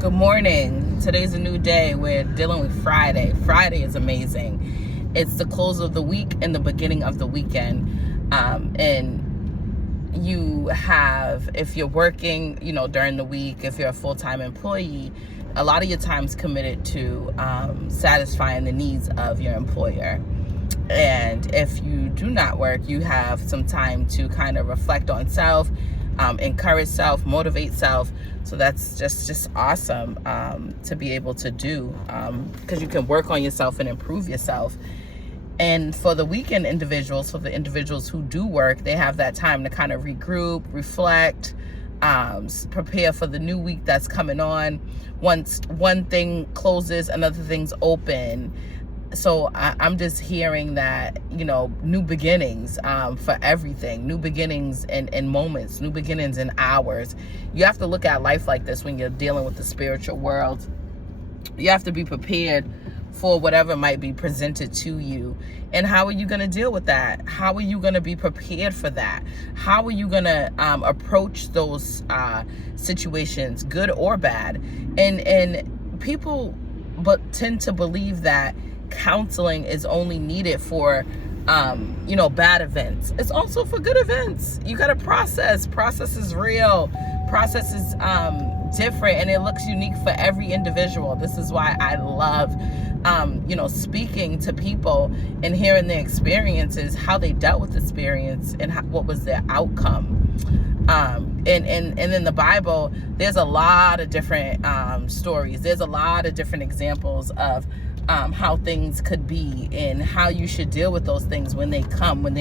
Good morning. Today's a new day. We're dealing with Friday. Friday is amazing. It's the close of the week and the beginning of the weekend. And you have, if you're working, during the week, if you're a full-time employee, a lot of your time's committed to satisfying the needs of your employer. And if you do not work, you have some time to kind of reflect on self, encourage self, motivate self. So that's just awesome to be able to do, because you can work on yourself and improve yourself. And for the weekend individuals, for the individuals who do work, they have that time to kind of regroup, reflect, prepare for the new week that's coming on. Once one thing closes, another thing's open. So I'm just hearing that, new beginnings for everything, new beginnings in moments, new beginnings in hours. You have to look at life like this when you're dealing with the spiritual world. You have to be prepared for whatever might be presented to you. And how are you going to deal with that? How are you going to be prepared for that? How are you going to approach those situations, good or bad? And people tend to believe that counseling is only needed for bad events. It's also for good events. You got to process is real. Process is different, and it looks unique for every individual. This is why I love speaking to people and hearing their experiences, how they dealt with experience, and what was their outcome. And in the Bible, there's a lot of different stories. There's a lot of different examples of how things could be and how you should deal with those things when they come, when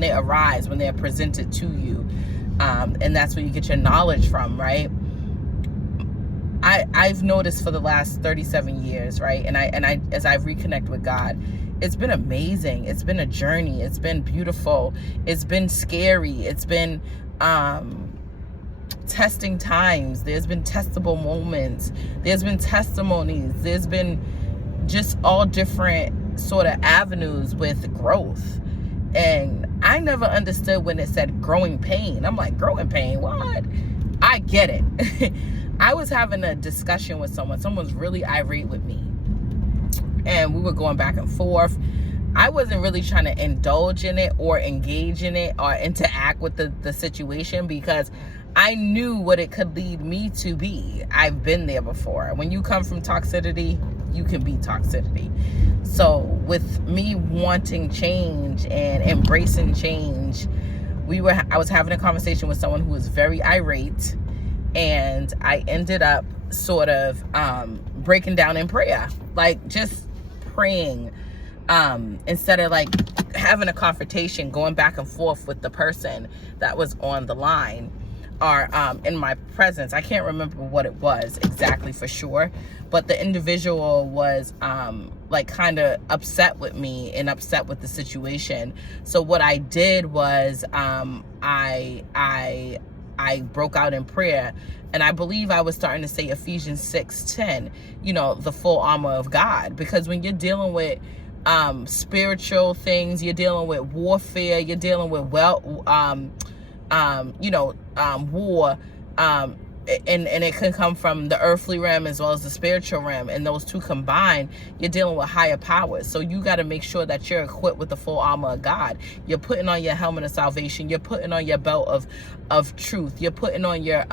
they arise, when they're presented to you. And that's where you get your knowledge from, right? I've noticed for the last 37 years, right? And I as I've reconnected with God, it's been amazing. It's been a journey. It's been beautiful. It's been scary. It's been testing times. There's been testable moments. There's been testimonies. There's been just all different sort of avenues with growth. And I never understood when it said growing pain. I'm like, growing pain? What? I get it. I was having a discussion with someone's really irate with me, and we were going back and forth. I wasn't really trying to indulge in it or engage in it or interact with the situation, because I knew what it could lead me to be. I've been there before. When you come from toxicity, you can be toxicity. So with me wanting change and embracing change, I was having a conversation with someone who was very irate, and I ended up sort of breaking down in prayer, like just praying, instead of like having a confrontation, going back and forth with the person that was on the line or in my presence. I can't remember what it was exactly for sure, but the individual was like kind of upset with me and upset with the situation. So what I did was I broke out in prayer, and I believe I was starting to say Ephesians 6:10, the full armor of God. Because when you're dealing with spiritual things, you're dealing with warfare, you're dealing with war, and it can come from the earthly realm as well as the spiritual realm, and those two combined, you're dealing with higher powers. So you got to make sure that you're equipped with the full armor of God. You're putting on your helmet of salvation. You're putting on your belt of truth. You're putting on your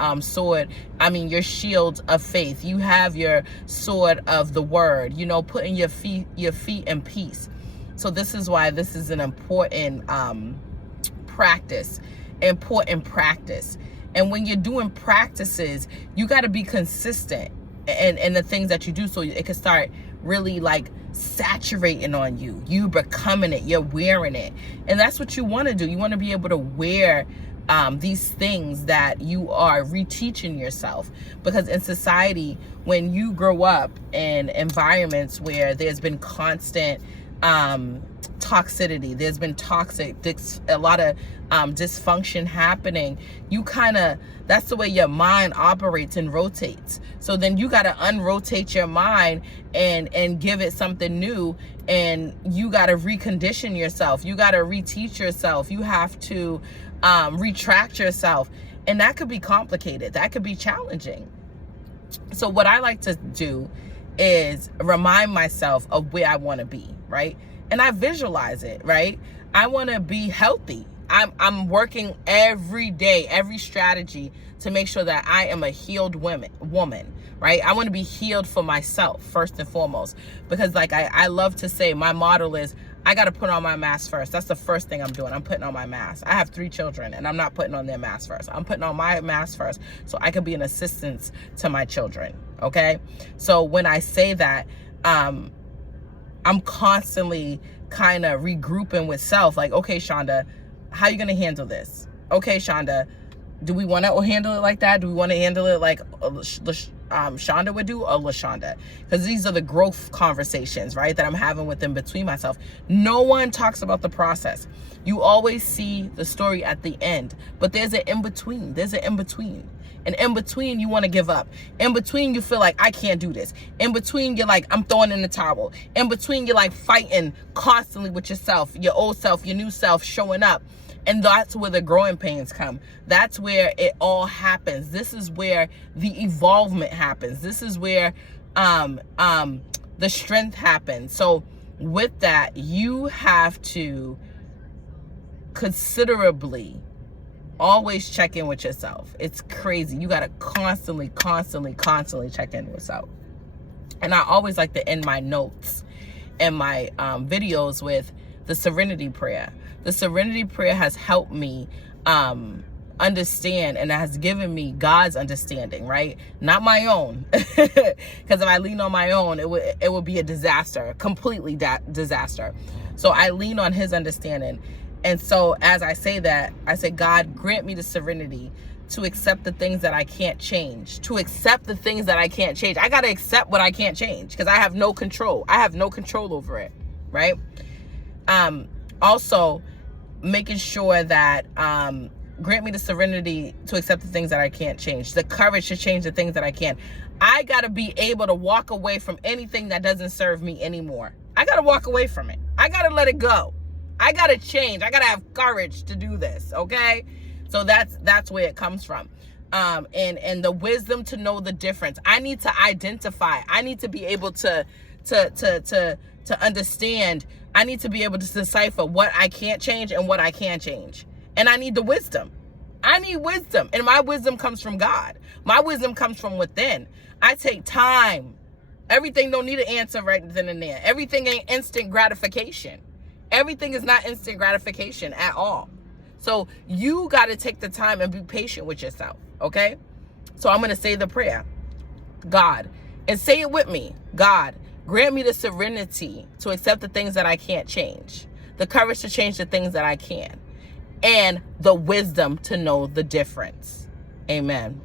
your shield of faith. You have your sword of the word, putting your feet in peace. So this is why this is an important practice. And when you're doing practices, you got to be consistent in the things that you do, so it can start really like saturating on you. You becoming it, you're wearing it. And that's what you want to do. You want to be able to wear these things that you are reteaching yourself. Because in society, when you grow up in environments where there's been constant toxicity, there's been a lot of dysfunction happening, that's the way your mind operates and rotates. So then you got to unrotate your mind and give it something new, and you got to recondition yourself. You got to reteach yourself. You have to retract yourself, and that could be complicated. That could be challenging. So what I like to do is remind myself of where I want to be, right? And I visualize it, right? I want to be healthy. I'm working every day, every strategy to make sure that I am a healed woman, right? I want to be healed for myself first and foremost, because like I love to say, my motto is, I got to put on my mask first. That's the first thing I'm doing. I'm putting on my mask. I have 3 children and I'm not putting on their mask first. I'm putting on my mask first so I can be an assistance to my children. Okay. So when I say that, I'm constantly kind of regrouping with self. Like, okay, Shonda, how are you going to handle this? Okay, Shonda, do we want to handle it like that? Do we want to handle it like Shonda would do, or LaShonda? Because these are the growth conversations, right, that I'm having with them between myself. No one talks about the process. You always see the story at the end, but there's an in-between. There's an in-between. And in between, you want to give up. In between, you feel like, I can't do this. In between, you're like, I'm throwing in the towel. In between, you're like fighting constantly with yourself, your old self, your new self showing up. And that's where the growing pains come. That's where it all happens. This is where the evolvement happens. This is where the strength happens. So with that, you have to considerably always check in with yourself. It's crazy. You got to constantly check in with yourself. And I always like to end my notes and my videos with the Serenity Prayer. The Serenity Prayer has helped me understand, and it has given me God's understanding, right? Not my own. Because if I lean on my own, it would be a disaster, completely disaster. So I lean on his understanding. And so as I say that, I say, God, grant me the serenity to accept the things that I can't change, to accept the things that I can't change. I got to accept what I can't change because I have no control. I have no control over it, right? Also, making sure that grant me the serenity to accept the things that I can't change, the courage to change the things that I can. I got to be able to walk away from anything that doesn't serve me anymore. I got to walk away from it. I got to let it go. I got to change. I got to have courage to do this, okay? So that's where it comes from. And the wisdom to know the difference. I need to identify. I need to be able to understand. I need to be able to decipher what I can't change and what I can change. And I need the wisdom. I need wisdom. And my wisdom comes from God. My wisdom comes from within. I take time. Everything don't need an answer right then and there. Everything ain't instant gratification. Everything is not instant gratification at all. So you got to take the time and be patient with yourself, okay? So I'm going to say the prayer. God, and say it with me. God, grant me the serenity to accept the things that I can't change, the courage to change the things that I can, and the wisdom to know the difference. Amen.